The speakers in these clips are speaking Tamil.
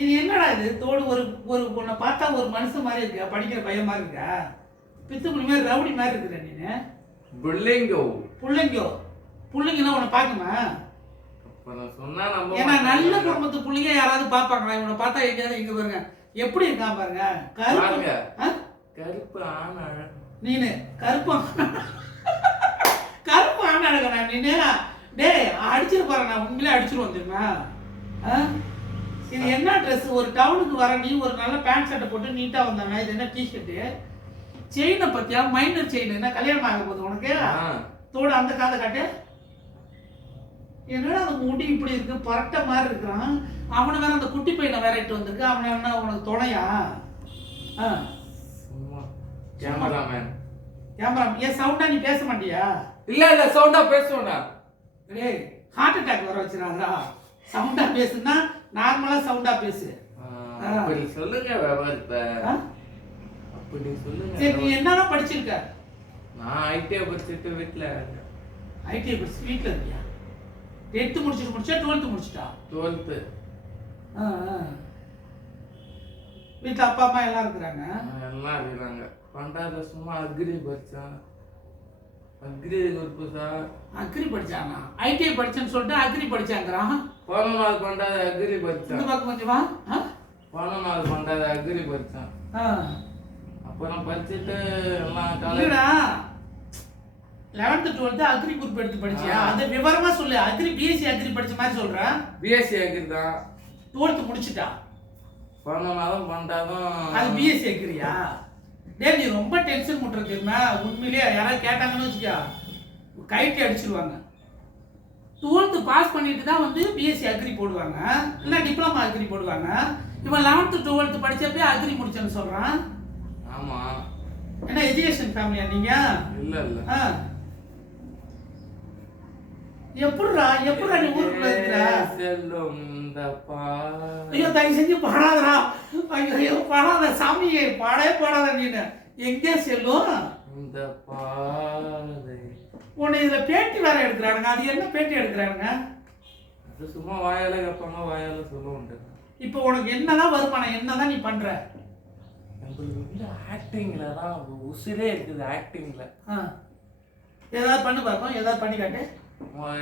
இது என்னடா இது தோடு ஒரு ஒரு உன்னை பார்த்தா ஒரு மனுஷன் மாதிரி இருக்கா, படிக்கிற பையன் மாதிரி இருக்கா, பித்துக்குடி மாதிரி ரவுடி மாதிரி இருக்கிற நீனு. புள்ளைங்கோ பிள்ளைங்கோ பிள்ளைங்கன்னா உன்னை பார்க்குமா? சொன்னா நம்ம ஏன்னா நல்ல குடும்பத்து பிள்ளைங்க யாராவது பார்ப்பாங்களா? இவனை பார்த்தா எங்கேயாவது இங்க பாருங்க எப்படி இருக்கான் பாருங்க. கருப்பு கருப்பு ஆண் அழகு. நீனு கருப்பு கருப்பு ஆண் அழகா நீனு? டேய் அடிச்சிரு பாரு, நான் உண்மையிலே அடிச்சிருவோம் தெரியுமா? இது என்ன ட்ரெஸ்? ஒரு டவுனுக்கு வர நீ ஒரு நல்ல பேண்ட் ஷர்ட்டை போட்டு நீட்டா வந்தானா? இது என்ன டிஷர்ட்டு? செயினை பத்தியா? மைனர் செயின் என்ன கல்யாணம் ஆக போகுது உனக்கு? தோடு அந்த காதை காட்டு. என்னடா அந்த முடி இப்படி இருக்கு, பரட்ட மாதிரி இருக்கிறான். அவனை வேற அந்த குட்டி பையனை வேற இட்டு வந்திருக்கு. அவனை என்ன உனக்கு துணையா? கேமராமேன். கேமரா ஏன் சவுண்டா நீ பேச மாட்டியா? இல்ல சவுண்டா பேசுவேனா? டேய் ஹார்ட் அட்டாக் வர வச்சிராதடா. சவுண்டா பேசுனா நார்மலா சவுண்டா பேசு. அப்படி சொல்லுங்க விவரத்தை. அப்படி சொல்லுங்க. சரி நீ என்னதான் படிச்சிருக்க? நான் ஐடிஐ படிச்சிட்டு வீட்ல இருக்கேன். ஐடிஐ படிச்சு வீட்ல இருக்கியா? 10th முடிச்சா 12th முடிச்சிட்டா? 12th. வீட்ல அப்பா அம்மா எல்லாம் இருக்கிறாங்க? எல்லாம் இருக்காங்க. பண்டாத சும்மா அக்ரி படிச்சான். Agri group sir. அக்ரி படிச்சானா? ஐடிஐ படிச்சேன்னு சொல்லிட்டு அக்ரி படிச்சாங்கறான். 14வது பண்டாத அக்ரி படிச்சான். இந்த பக்கம் கொஞ்சம் வா. 14வது பண்டாத அக்ரி படிச்சான். அப்புறம் படிச்சிட்டு எல்லாம் இல்லடா 11th 12th அக்ரி குரூப் எடுத்து படிச்சியா? அது விவரமா சொல்லு. அக்ரி பிஎஸ்சி அக்ரி படிச்ச மாதிரி சொல்ற? பிஎஸ்சி அக்ரி தான். 12th முடிச்சிட்டா? 14வது பண்டாதான். அது பிஎஸ்சி அக்ரியா? டேய் நீ ரொம்ப டென்ஷன் முட்ற தெரியுமா? உண்மையிலேயே யாராவது கேட்டாங்கன்னு வச்சுக்கா கைட்டி அடிச்சிருவாங்க. 12th பாஸ் பண்ணிட்டு தான் வந்து பிஎஸ்சி அக்ரி போடுவாங்க, இல்ல டிப்ளமா அக்ரி போடுவாங்க. இவன் 11th 12th படிச்சப்பே அக்ரி முடிச்சேன்னு சொல்றான். ஆமா. என்ன எஜுகேஷன் ஃபேமிலியா நீங்க? இல்ல. எப்படிடா நீ ஊருக்குள்ள இருக்கிற? செல்லும் தப்பா. ஐயோ தயவு செஞ்சு பாடாதடா. ஐயோ பாடாத சாமியே, பாடாத நீனு. எங்கே செல்லும் இந்த பாதை? உன்னை இதுல பேட்டி வேற எடுக்கிறானுங்க. அது என்ன பேட்டி எடுக்கிறானுங்க? அது சும்மா வாயால கேட்பாங்க, வாயால சொல்லுவாங்க. இப்போ உனக்கு என்னதான் வருமானம், என்னதான் நீ பண்ற? உங்களுக்கு வந்து ஆக்டிங்ல தான் உசிரே இருக்குது. ஆக்டிங்ல ஏதாவது பண்ணு பார்ப்போம். ஏதாவது பண்ணி காட்டு.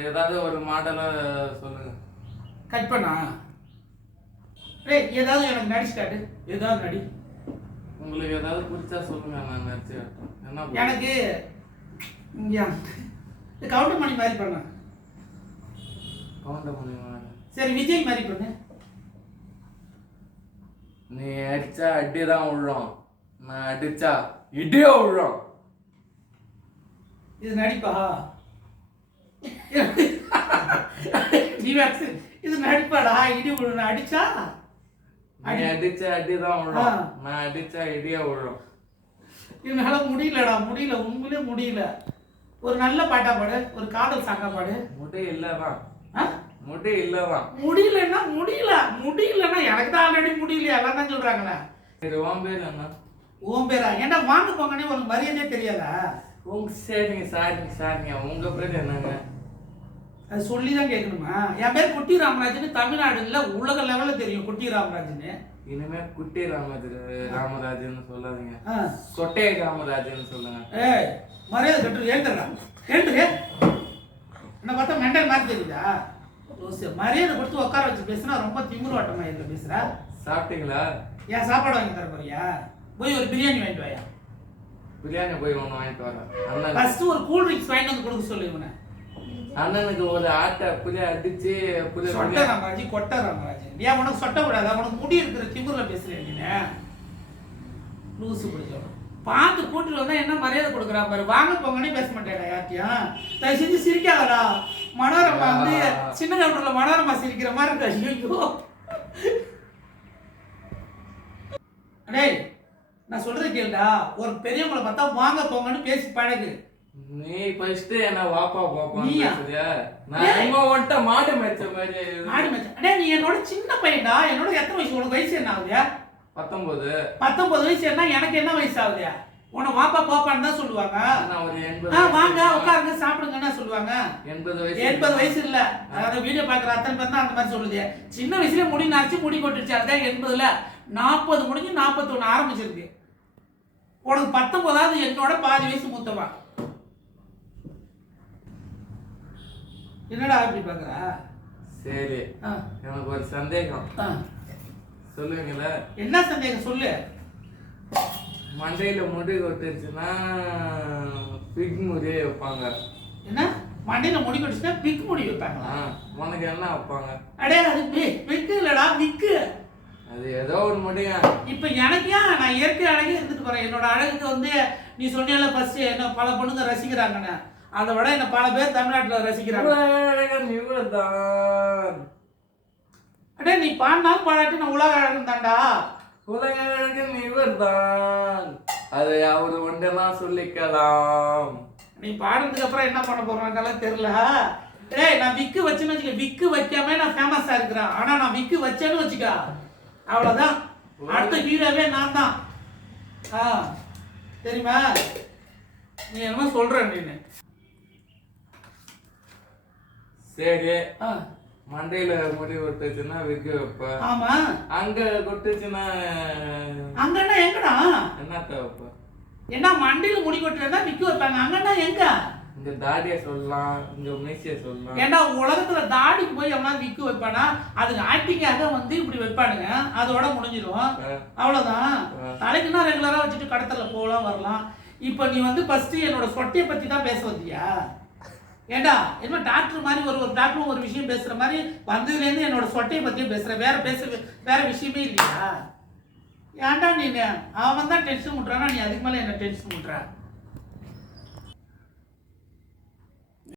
ஏதாவது ஒரு மாடலா சொல்லுங்க. கட் பண்ணா? ஏதாவது எனக்கு நடிச்சு காட்டு. ஏதாவது நடி. உங்களுக்கு ஏதாவது பிடிச்சா சொல்லுங்க, நான் நடிச்சு காட்டுறேன். என்ன எனக்கு கவுண்டர் மணி மாதிரி பண்ண. கவுண்டர் மணி சரி விஜய் மாதிரி பண்ணு. நீ அடிச்சா அடிதான் விழும், நான் அடிச்சா இடியோ விழும். இது நடிப்பா? இது நடிப்பாடா? இடி விழும் அடிச்சா? நீ அடிச்சா அடிதான் விழும், நான் அடிச்சா இடியோ விழும். என்னால முடியலடா, உண்மையிலே முடியல. ஒரு நல்ல பாட்டா பாடு, ஒரு காதல் சாங்கா பாடு. முடியலன்னா எனக்கு தான் ஆல்ரெடி முடியல, எல்லாம் தான் சொல்றாங்களே. சரி உன் பேர் என்ன? உன் பேரா? ஏன்டா வாங்க போங்கன்னே உனக்கு மரியாதையே தெரியாதா? சரிங்க உங்க பேர் என்னங்க? அது சொல்லி தான் கேட்கணுமா? என் பேர் குட்டி ராமராஜன். தமிழ்நாடு இல்ல உலக லெவல்ல தெரியும் குட்டி ராமராஜன். இனிமே குட்டி ராமராஜன் சொல்லாதீங்க, சொட்டை ராமராஜன் சொல்லுங்க. ஏய் மரியாதை கட்டு. ஏந்துடுறா, ஏந்துரு. என்ன பார்த்தா மெண்டல் மாதிரி தெரியுதா? மரியாதை கொடுத்து உட்கார வச்சு பேசுனா ரொம்ப திமிரு இல்லை பேசுற. சாப்பிட்டீங்களா? ஏன் சாப்பாடு வாங்கி தர போறியா? போய் ஒரு பிரியாணி வாங்கிட்டு வாயா. பிரியாணி போய் ஒன்று வாங்கிட்டு வரேன். ஃபர்ஸ்ட் ஒரு கூல் ட்ரிங்க்ஸ் வாங்கிட்டு வந்து கொடுக்க சொல்லு இவனை. அண்ணனுக்கு ஒரு ஆட்டை புளிய அடிச்சு சொட்ட ராமராஜி கொட்ட ராமராஜி. ஏன் உனக்கு சொட்ட விடாத? உனக்கு முடி இருக்கிற திமிர்ல பேசுறேன் நீ. லூசு பிடிச்சவன் பார்த்து கூட்டிட்டு வந்தா என்ன மரியாதை கொடுக்குறா பாரு. வாங்க போங்கன்னே பேச மாட்டேடா யார்ட்டையும். தயவு செஞ்சு சிரிக்காதடா. மனோரமா வந்து சின்ன கவுண்டர்ல மனோரமா சிரிக்கிற மாதிரி இருக்கு. ஐயோ டேய் நான் சொல்றது கேளுடா. ஒரு பெரியவங்களை பார்த்தா வாங்க போங்கன்னு பேசி பழகு. நீ ஃபர்ஸ்ட் என்ன வாப்பா பேசுறியா? நான் அம்மா வந்துட்ட மாடு மேய்ச்ச மாதிரி. மாடு மேய்ச்ச? அடே நீ என்னோட சின்ன பையன்டா. என்னோட எத்தனை வயசு? உனக்கு வயசு என்ன ஆகுது? 19. 19 வயசு என்ன? எனக்கு என்ன வயசு ஆகுது? உன்னை வாப்பா போப்பான்னு தான் சொல்லுவாங்க. நான் ஒரு 80 வாங்க உட்காருங்க சாப்பிடுங்கன்னா சொல்லுவாங்க. 80 வயசு 80 வயசு இல்ல. அதாவது வீடியோ பாக்குற அத்தனை பேர் தான் அந்த மாதிரி சொல்லுது. சின்ன வயசுல முடி நரைச்சு முடி கொட்டுருச்சு. அதுதான் 80ல 40 முடிஞ்சு 41 ஆரம்பிச்சிருக்கு. உனக்கு 19வது என்னோட பாதி வயசு மூத்தவா. என்னடா அப்படி பாக்குற? சரி, எனக்கு ஒரு சந்தேகம். சொல்லுவீங்களா? என்ன சந்தேகம் சொல்லு. மண்டையில முடி கொட்டுச்சுன்னா பிக் முடி வைப்பாங்க. என்ன மண்டையில முடி கொட்டுச்சுன்னா பிக் முடி வைப்பாங்களா? உனக்கு என்ன வைப்பாங்க? அடே அது பிக் இல்லடா விக்கு. அது ஏதோ ஒரு முடியா. இப்ப எனக்கு நான் இயற்கை அழகே இருந்துட்டு போறேன். என்னோட அழகுக்கு வந்து நீ சொன்னியல ஃபர்ஸ்ட் என்ன பல பொண்ணுங்க ரசிக்கிறாங்கன்னு, அதை விட என்ன பல பேர் தமிழ்நாட்டுல ரசிக்கிறாங்க. அடே நீ பாடினாலும் பாடாட்டி நான் உலக அழகன் தான்டா. உலக அழகன் இவர்தான், அதை அவரு ஒன்றெல்லாம் சொல்லிக்கலாம். நீ பாடுறதுக்கு அப்புறம் என்ன பண்ண போறாங்கலாம் தெரியல. டேய் நான் விக்கு வச்சேன்னு வச்சுக்க, விக்கு வைக்காம நான் ஃபேமஸா இருக்கிறேன். ஆனா நான் விக்கு வச்சேன்னு வச்சுக்க அவ்வளவுதான், அடுத்த ஹீரோவே நான் தான். தெரியுமா? நீ என்னமோ சொல்ற நீ. சரி, மண்டையில முடி கொட்டுச்சுன்னா விக்கு வைப்ப. ஆமா. அங்க கொட்டுச்சுன்னா அங்கன்னா எங்கடா என்னத்த வைப்ப? என்ன மண்டையில முடி கொட்டுறதா விக்கு வைப்பாங்க. அங்கன்னா எங்க? இந்த தாடிய சொல்லலாம், இந்த மீசைய சொல்லலாம். ஏண்டா உலகத்துல தாடிக்கு போய் எவனா விக்கு வைப்பானா? அதுக்கு ஆக்டிங்காக வந்து இப்படி வைப்பானுங்க, அதோட முடிஞ்சிடும். அவ்வளவுதான். தலைக்குன்னா ரெகுலரா வச்சுட்டு கடத்தல போகலாம் வரலாம். இப்ப நீ வந்து ஃபர்ஸ்ட் என்னோட சொட்டையை பத்தி தான் பேச வந்தியா? ஏண்டா என்ன டாக்டர் மாதிரி ஒரு டாக்டரும் ஒரு விஷயம் பேசுற மாதிரி வந்ததுலேருந்து என்னோட சொட்டையை பத்தியும் பேசுற, வேற விஷயமே இல்லையா? ஏன்டா நீ அவன் தான் டென்ஷன் பண்றானா, நீ அதுக்கு மேல என்ன டென்ஷன் பண்ற?